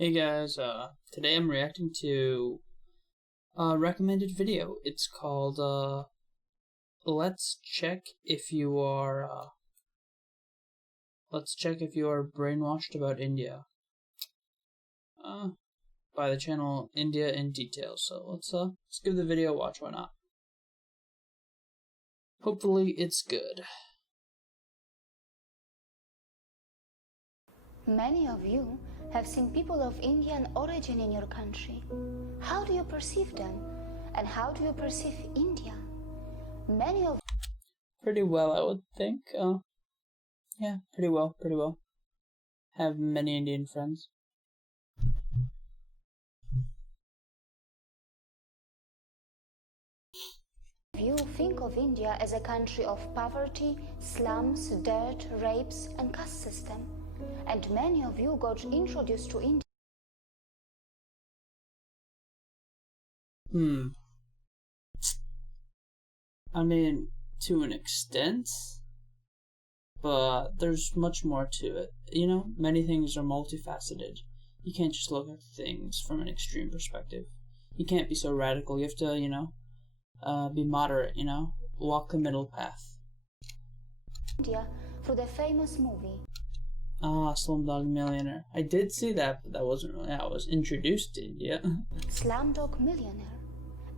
Hey guys, today I'm reacting to a recommended video. It's called, let's check if you are brainwashed about India, by the channel India in Detail. So let's give the video a watch, why not? Hopefully it's good. Many of you have seen people of Indian origin in your country. How do you perceive them? And how do you perceive India? Many of Pretty well, I would think. Yeah, pretty well. Have many Indian friends. you think of India as a country of poverty, slums, dirt, rapes, and caste system. And many of you got introduced to India. I mean, to an extent, but there's much more to it. You know, many things are multifaceted. You can't just look at things from an extreme perspective. You can't be so radical. You have to, be moderate, walk the middle path. India through the famous movie. Slumdog Millionaire. I did see that, but that wasn't really how I was introduced to India. Slumdog Millionaire.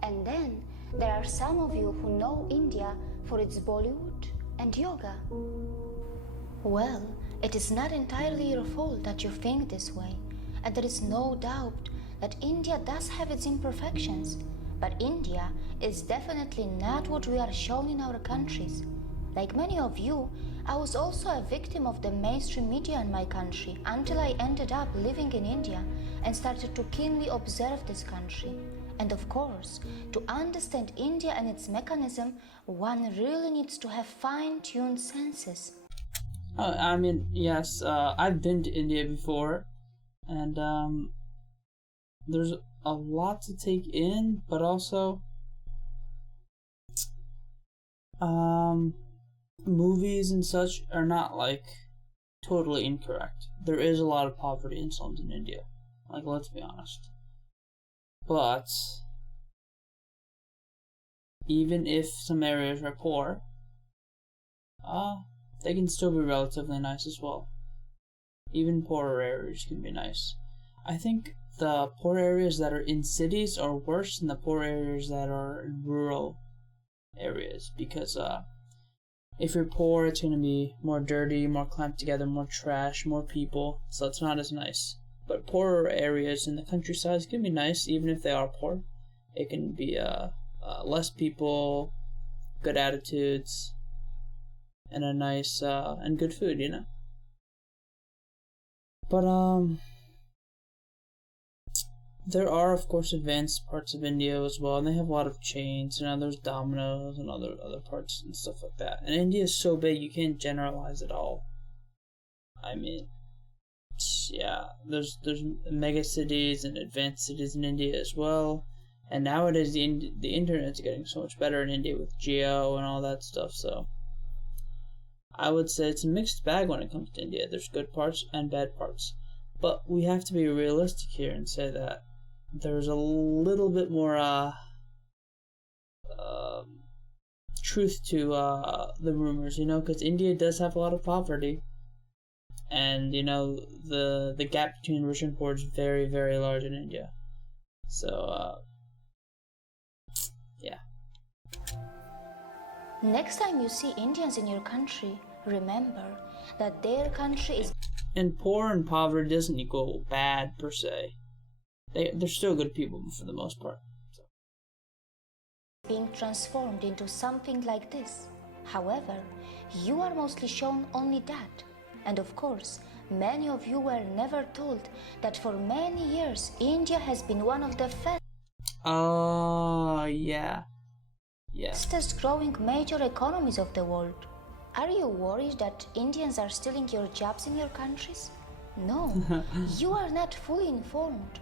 And then there are some of you who know India for its Bollywood and yoga. Well, it is not entirely your fault that you think this way, and there is no doubt that India does have its imperfections, but India is definitely not what we are shown in our countries. Like many of you, I was also a victim of the mainstream media in my country until I ended up living in India and started to keenly observe this country. And of course, to understand India and its mechanism, one really needs to have fine-tuned senses. I mean, yes, I've been to India before, and there's a lot to take in, but also movies and such are not like totally incorrect. There is a lot of poverty and slums in India, like, let's be honest. But even if some areas are poor, they can still be relatively nice as well. Even poorer areas can be nice. I think the poor areas that are in cities are worse than the poor areas that are in rural areas, because if you're poor, it's going to be more dirty, more clamped together, more trash, more people, so it's not as nice. But poorer areas in the countryside can be nice, even if they are poor. It can be less people, good attitudes, and a nice and good food, But there are, of course, advanced parts of India as well, and they have a lot of chains, there's Domino's and other parts and stuff like that. And India is so big, you can't generalize it all. I mean, yeah, there's mega cities and advanced cities in India as well. And nowadays, the internet's getting so much better in India with Geo and all that stuff, so I would say it's a mixed bag when it comes to India. There's good parts and bad parts. But we have to be realistic here and say that there's a little bit more truth to the rumors, because India does have a lot of poverty. And, the gap between rich and poor is very, very large in India. So, yeah. Next time you see Indians in your country, remember that their country is... And poor and poverty doesn't equal bad, per se. They're still good people for the most part. So. Being transformed into something like this. However, you are mostly shown only that. And of course, many of you were never told that for many years, India has been one of the fastest growing major economies of the world. Are you worried that Indians are stealing your jobs in your countries? No, you are not fully informed.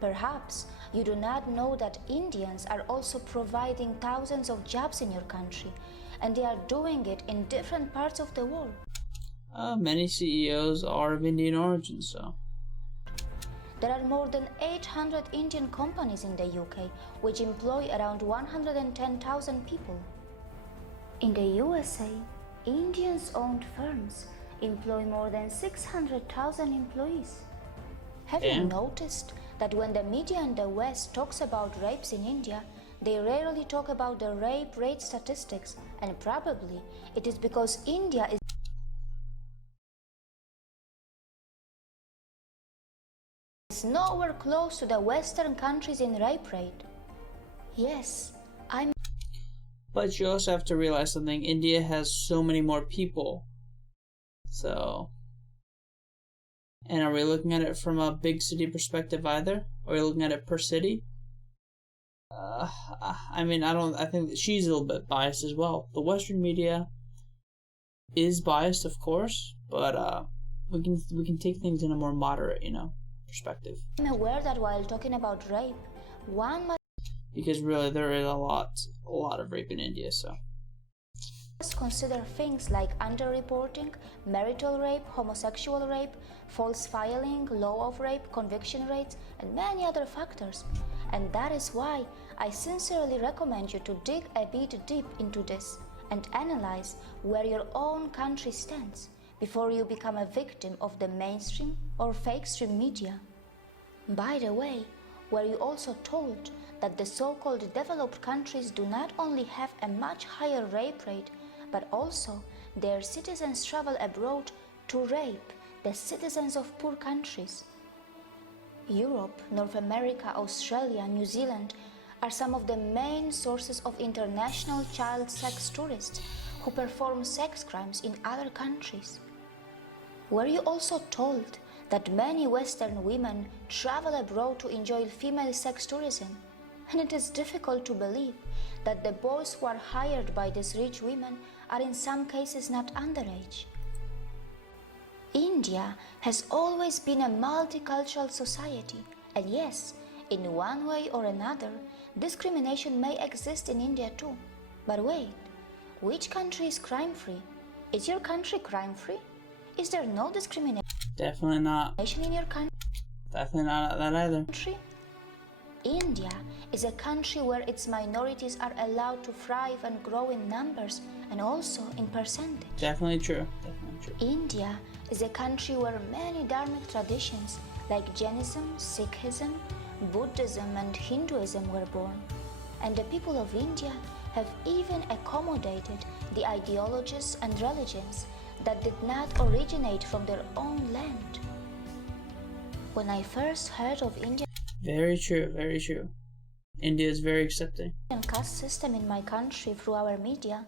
Perhaps you do not know that Indians are also providing thousands of jobs in your country, and they are doing it in different parts of the world. Many CEOs are of Indian origin, so. There are more than 800 Indian companies in the UK, which employ around 110,000 people. In the USA, Indians-owned firms employ more than 600,000 employees. Have you noticed that when the media in the West talks about rapes in India, they rarely talk about the rape rate statistics, and probably it is because India is nowhere close to the Western countries in rape rate. Yes, But you also have to realize something. India has so many more people. So... And are we looking at it from a big city perspective either? Are we looking at it per city? I think that she's a little bit biased as well. The Western media is biased, of course, but we can take things in a more moderate, perspective. I'm aware that while talking about rape, one because really there is a lot of rape in India, so must consider things like underreporting, marital rape, homosexual rape, false filing, law of rape, conviction rates, and many other factors. And that is why I sincerely recommend you to dig a bit deep into this and analyze where your own country stands before you become a victim of the mainstream or fake stream media. By the way, were you also told that the so-called developed countries do not only have a much higher rape rate, but also their citizens travel abroad to rape the citizens of poor countries? Europe, North America, Australia, New Zealand are some of the main sources of international child sex tourists who perform sex crimes in other countries. Were you also told that many Western women travel abroad to enjoy female sex tourism? And it is difficult to believe that the boys who are hired by these rich women are in some cases not underage. India has always been a multicultural society, and yes, in one way or another, discrimination may exist in India too. But wait, which country is crime-free? Is your country crime-free? Is there no discrimination? Definitely not. In your country? Definitely not that either. India is a country where its minorities are allowed to thrive and grow in numbers and also in percentage. Definitely true. Definitely true. India is a country where many dharmic traditions like Jainism, Sikhism, Buddhism and Hinduism were born. And the people of India have even accommodated the ideologies and religions that did not originate from their own land. When I first heard of India, very true, very true. India is very accepting. Caste system in my country through our media,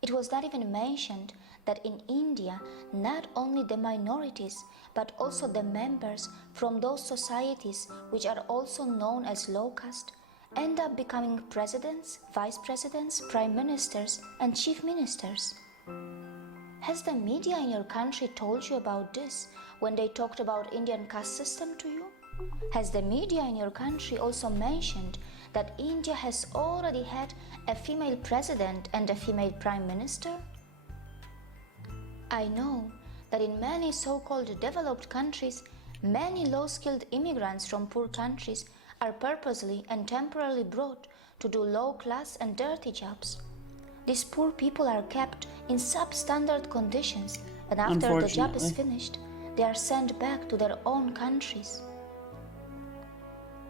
it was not even mentioned that in India, not only the minorities, but also the members from those societies which are also known as low caste, end up becoming presidents, vice presidents, prime ministers, and chief ministers. Has the media in your country told you about this when they talked about Indian caste system to you? Has the media in your country also mentioned that India has already had a female president and a female prime minister? I know that in many so-called developed countries, many low-skilled immigrants from poor countries are purposely and temporarily brought to do low-class and dirty jobs. These poor people are kept in substandard conditions, and after the job is finished, they are sent back to their own countries.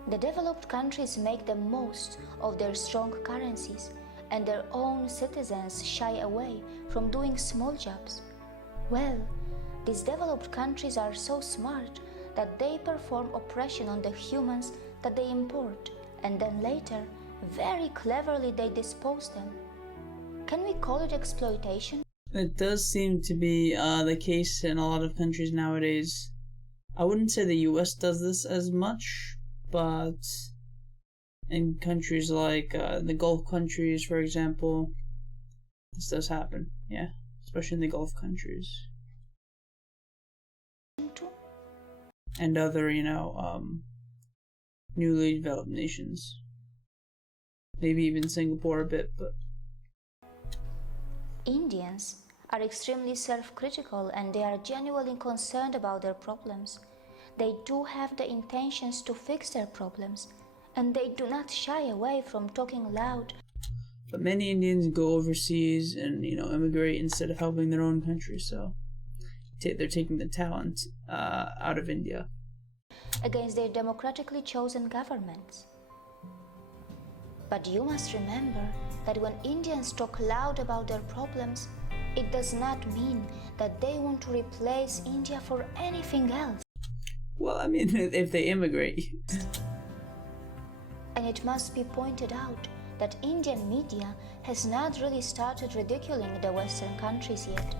The developed countries make the most of their strong currencies, and their own citizens shy away from doing small jobs. Well, these developed countries are so smart that they perform oppression on the humans that they import, and then later, very cleverly they dispose them. Can we call it exploitation? It does seem to be the case in a lot of countries nowadays. I wouldn't say the US does this as much, but in countries like the Gulf countries, for example, this does happen, yeah, especially in the Gulf countries. And other, newly developed nations. Maybe even Singapore a bit, but... Indians are extremely self-critical and they are genuinely concerned about their problems. They do have the intentions to fix their problems, and they do not shy away from talking loud. But many Indians go overseas and, immigrate instead of helping their own country, so they're taking the talent out of India. Against their democratically chosen governments. But you must remember that when Indians talk loud about their problems, it does not mean that they want to replace India for anything else. Well, I mean, if they immigrate. And it must be pointed out that Indian media has not really started ridiculing the Western countries yet.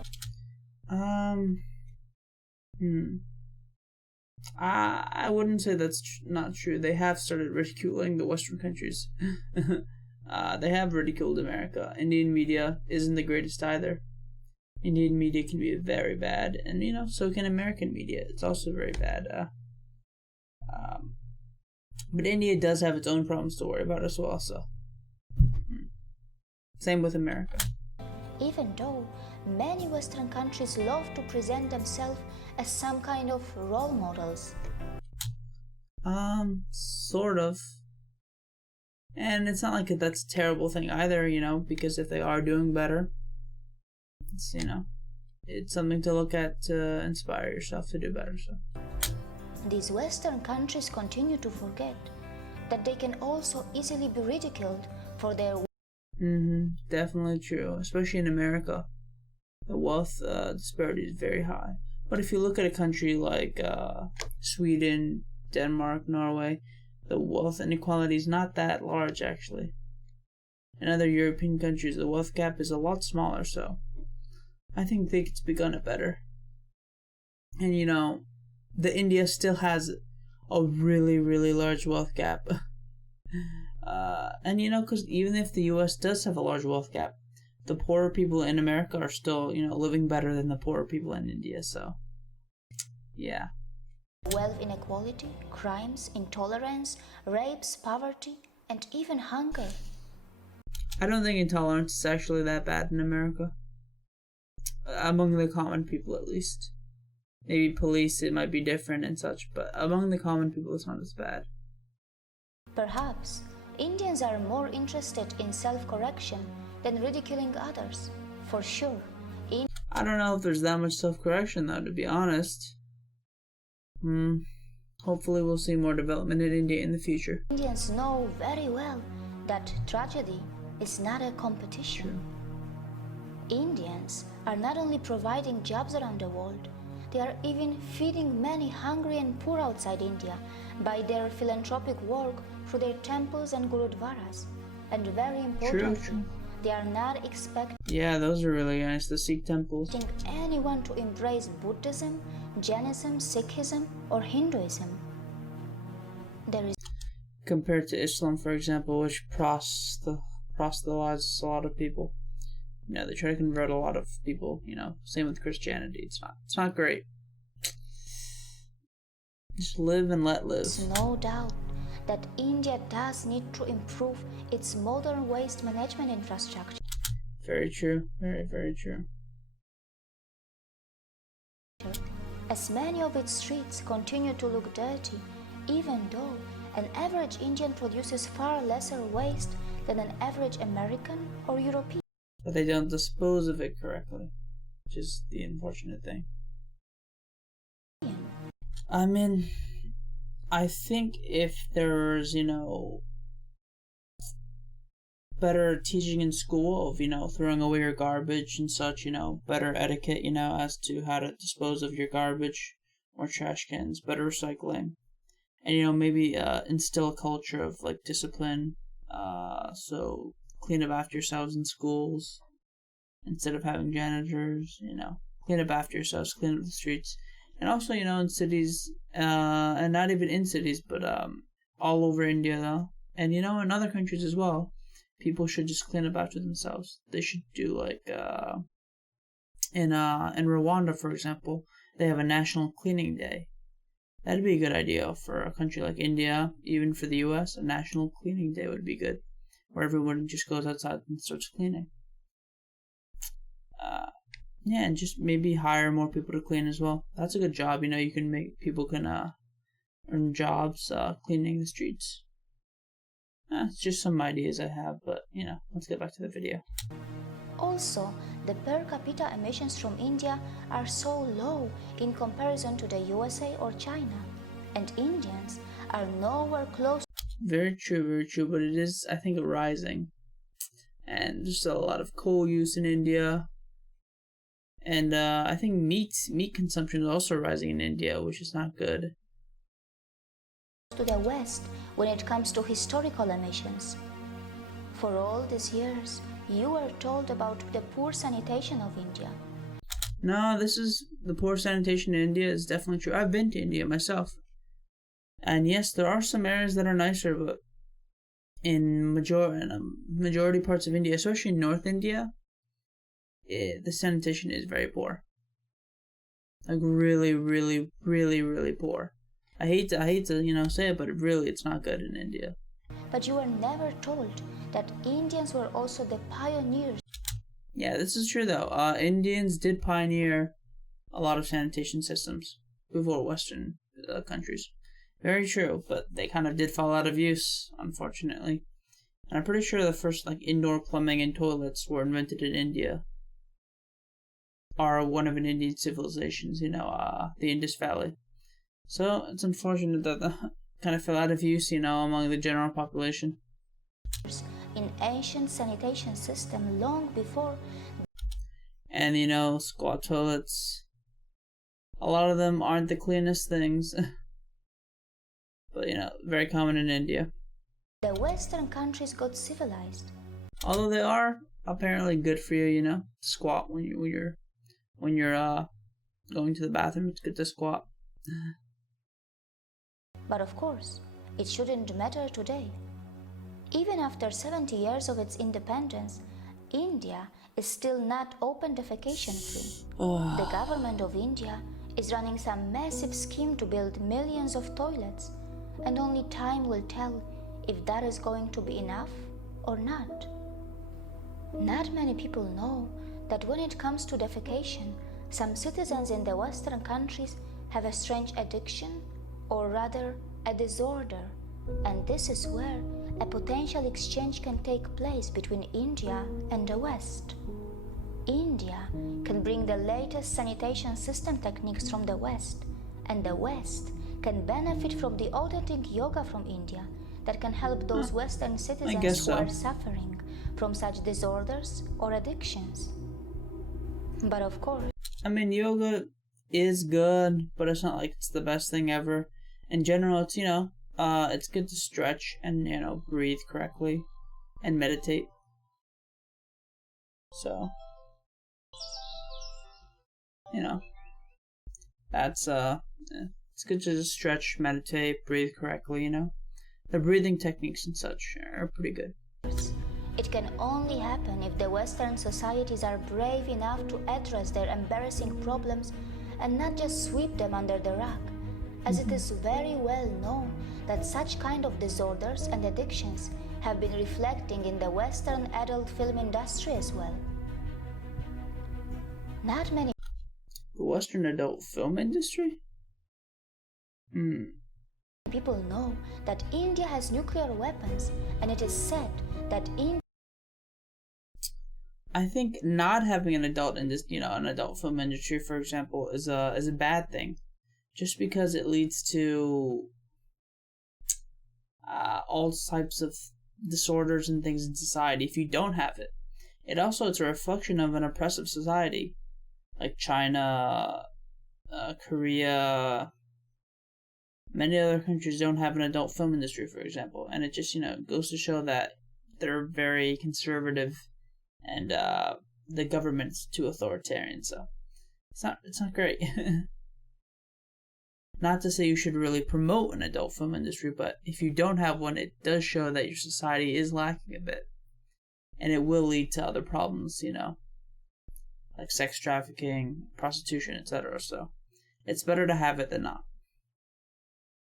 I wouldn't say that's not true. They have started ridiculing the Western countries. They have ridiculed America. Indian media isn't the greatest either. Indian media can be very bad, and so can American media. It's also very bad. But India does have its own problems to worry about as well. So, same with America. Even though many Western countries love to present themselves as some kind of role models. Sort of. And it's not like that's a terrible thing either, because if they are doing better, it's, it's something to look at to inspire yourself to do better, so. These Western countries continue to forget that they can also easily be ridiculed for their Definitely true, especially in America. The wealth disparity is very high. But if you look at a country like Sweden, Denmark, Norway, the wealth inequality is not that large, actually. In other European countries, the wealth gap is a lot smaller, so I think they could begun it better. And the India still has a really, really large wealth gap. And because even if the US does have a large wealth gap, the poorer people in America are still, living better than the poorer people in India, so yeah. Wealth inequality, crimes, intolerance, rapes, poverty, and even hunger. I don't think intolerance is actually that bad in America. Among the common people, at least. Maybe police, it might be different and such, but among the common people, it's not as bad. Perhaps Indians are more interested in self-correction than ridiculing others, for sure. I don't know if there's that much self-correction, though, to be honest. Hopefully we'll see more development in India in the future. Indians know very well that tragedy is not a competition. True. Indians are not only providing jobs around the world, they are even feeding many hungry and poor outside India by their philanthropic work through their temples and gurudwaras. And very importantly, true. They are not expecting those are really nice, the Sikh temples. Anyone to embrace Buddhism, Jainism, Sikhism, or Hinduism. There is compared to Islam, for example, which proselytizes a lot of people. They try to convert a lot of people, same with Christianity. It's not great. Just live and let live. There's no doubt that India does need to improve its modern waste management infrastructure. Very true. Very, very true. As many of its streets continue to look dirty, even though an average Indian produces far lesser waste than an average American or European. But they don't dispose of it correctly, which is the unfortunate thing. I mean, I think if there's, better teaching in school of, throwing away your garbage and such, better etiquette, as to how to dispose of your garbage or trash cans, better recycling. And, maybe instill a culture of, discipline, so clean up after yourselves in schools instead of having janitors, clean up after yourselves, clean up the streets. And also, in cities, and not even in cities, but all over India, though. And, in other countries as well, people should just clean up after themselves. They should do, in Rwanda, for example, they have a national cleaning day. That'd be a good idea for a country like India, even for the US. A national cleaning day would be good, where everyone just goes outside and starts cleaning. And just maybe hire more people to clean as well. That's a good job. You can make people can earn jobs cleaning the streets. It's just some ideas I have, but let's get back to the video. Also, the per capita emissions from India are so low in comparison to the USA or China, and Indians are nowhere close. Very true, but it is, I think, rising. And there's still a lot of coal use in India. And I think meat consumption is also rising in India, which is not good. To the West when it comes to historical emissions. For all these years, you were told about the poor sanitation of India. No, the poor sanitation in India is definitely true. I've been to India myself. And yes, there are some areas that are nicer, but in majority parts of India, especially North India, the sanitation is very poor. Like really, really, really, really poor. I hate to say it, but it's not good in India. But you were never told that Indians were also the pioneers. Yeah, this is true though. Indians did pioneer a lot of sanitation systems before Western countries. Very true, but they kind of did fall out of use, unfortunately. And I'm pretty sure the first indoor plumbing and toilets were invented in India. Are one of an Indian civilizations, the Indus Valley. So it's unfortunate that they kind of fell out of use, among the general population. In ancient sanitation system long before. And squat toilets. A lot of them aren't the cleanest things. But very common in India. The Western countries got civilized. Although they are apparently good for you, squat when you're going to the bathroom. It's good to squat. But of course, it shouldn't matter today. Even after 70 years of its independence, India is still not open defecation free. The government of India is running some massive scheme to build millions of toilets, and only time will tell if that is going to be enough or not. Not many people know that when it comes to defecation, some citizens in the Western countries have a strange addiction, or rather a disorder, and this is where a potential exchange can take place between India and the West. India can bring the latest sanitation system techniques from the West, and the West can benefit from the authentic yoga from India that can help those Western citizens who are suffering from such disorders or addictions. But of course, yoga is good, but it's not like it's the best thing ever. In general, it's it's good to stretch and breathe correctly and meditate. So that's it's good to just stretch, meditate, breathe correctly. The breathing techniques and such are pretty good. it can only happen if the Western societies are brave enough to address their embarrassing problems and not just sweep them under the rug, as it is very well known that such kind of disorders and addictions have been reflecting in the Western adult film industry as well. Not many The Western adult film industry? people know that India has nuclear weapons, and it is said that I think not having an adult an adult film industry, for example, is a bad thing, just because it leads to all types of disorders and things in society. If you don't have it, it's a reflection of an oppressive society, like China, Korea. Many other countries don't have an adult film industry, for example, and it just goes to show that they're very conservative, and the government's too authoritarian. So it's not great. Not to say you should really promote an adult film industry, but if you don't have one, it does show that your society is lacking a bit, and it will lead to other problems, like sex trafficking, prostitution, etc. So it's better to have it than not.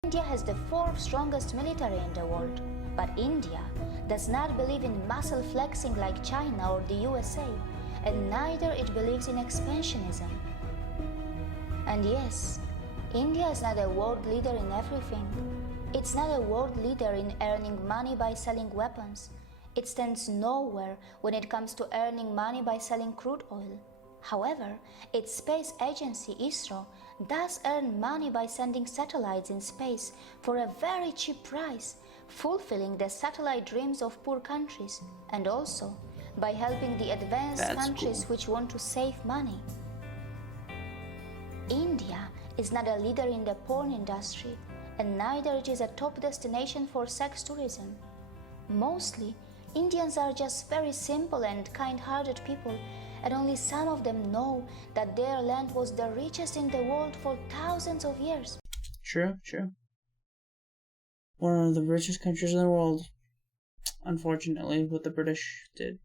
India has the fourth strongest military in the world, but India does not believe in muscle flexing like China or the USA, and neither it believes in expansionism. And yes, India is not a world leader in everything. It's not a world leader in earning money by selling weapons. It stands nowhere when it comes to earning money by selling crude oil. However, its space agency, ISRO, does earn money by sending satellites in space for a very cheap price, fulfilling the satellite dreams of poor countries, and also by helping the advanced countries which want to save money. India is not a leader in the porn industry, and neither it is a top destination for sex tourism. Mostly, Indians are just very simple and kind-hearted people, and only some of them know that their land was the richest in the world for thousands of years. True. One of the richest countries in the world, unfortunately, what the British did.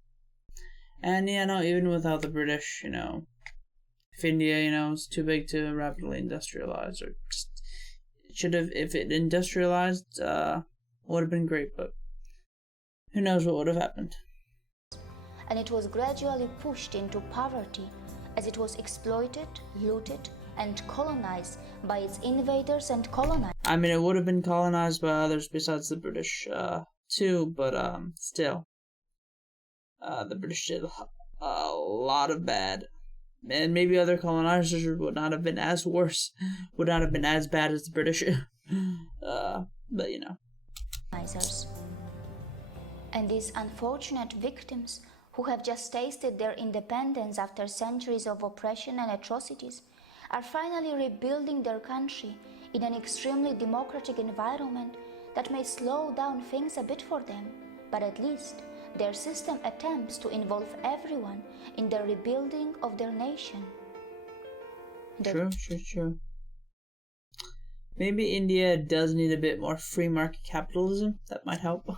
And even without the British, if India, is too big to rapidly industrialize, or just should have, if it industrialized, would have been great, but who knows what would have happened. And it was gradually pushed into poverty as it was exploited, looted, and colonized by its invaders and colonizers. I mean, it would have been colonized by others besides the British, too, but still, the British did a lot of bad. And maybe other colonizers would not have been as worse, would not have been as bad as the British. But And these unfortunate victims who have just tasted their independence after centuries of oppression and atrocities are finally rebuilding their country in an extremely democratic environment that may slow down things a bit for them, but at least their system attempts to involve everyone in the rebuilding of their nation. True. Maybe India does need a bit more free market capitalism. That might help.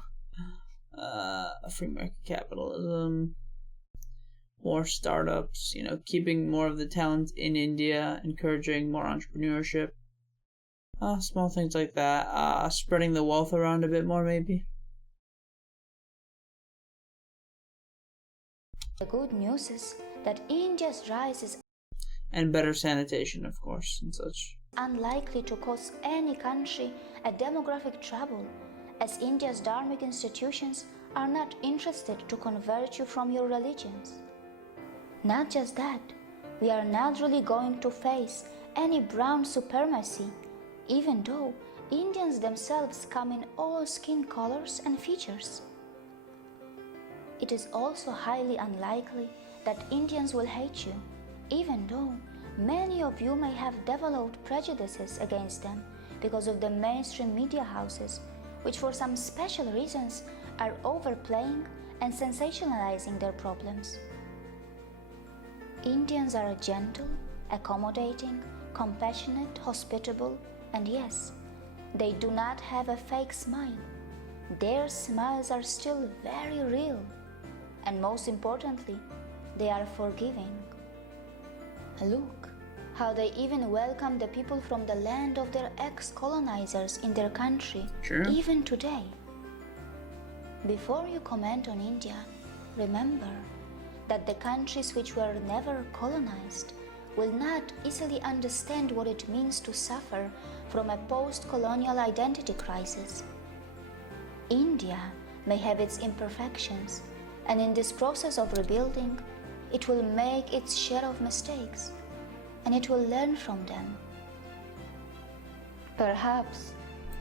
Free market capitalism, more startups, keeping more of the talent in India, encouraging more entrepreneurship. Small things like that. Spreading the wealth around a bit more, maybe. The good news is that India's rise is and better sanitation, of course, and such. Unlikely to cause any country a demographic trouble, as India's dharmic institutions are not interested to convert you from your religions. Not just that, we are not really going to face any brown supremacy, even though Indians themselves come in all skin colors and features. It is also highly unlikely that Indians will hate you, even though many of you may have developed prejudices against them because of the mainstream media houses, which for some special reasons are overplaying and sensationalizing their problems. Indians are gentle, accommodating, compassionate, hospitable, and yes, they do not have a fake smile. Their smiles are still very real, and most importantly, they are forgiving. Look how they even welcome the people from the land of their ex-colonizers in their country, even today. Before you comment on India, remember that the countries which were never colonized will not easily understand what it means to suffer from a post-colonial identity crisis. India may have its imperfections, and in this process of rebuilding, it will make its share of mistakes, and it will learn from them. Perhaps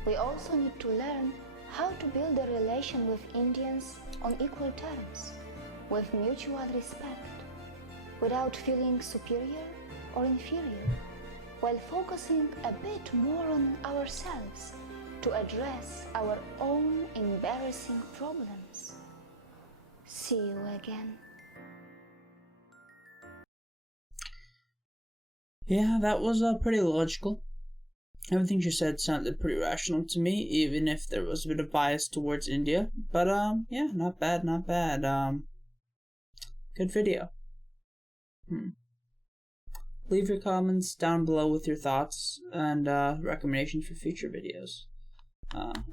we also need to learn how to build a relation with Indians on equal terms, with mutual respect, without feeling superior or inferior, while focusing a bit more on ourselves to address our own embarrassing problems. See you again. Yeah, that was pretty logical. Everything she said sounded pretty rational to me, even if there was a bit of bias towards India. But yeah, not bad. Good video. Leave your comments down below with your thoughts and recommendations for future videos.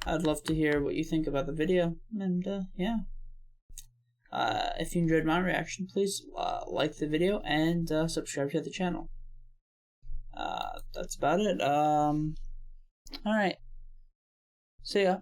I'd love to hear what you think about the video, and yeah. If you enjoyed my reaction, please like the video and subscribe to the channel. that's about it. All right. See ya.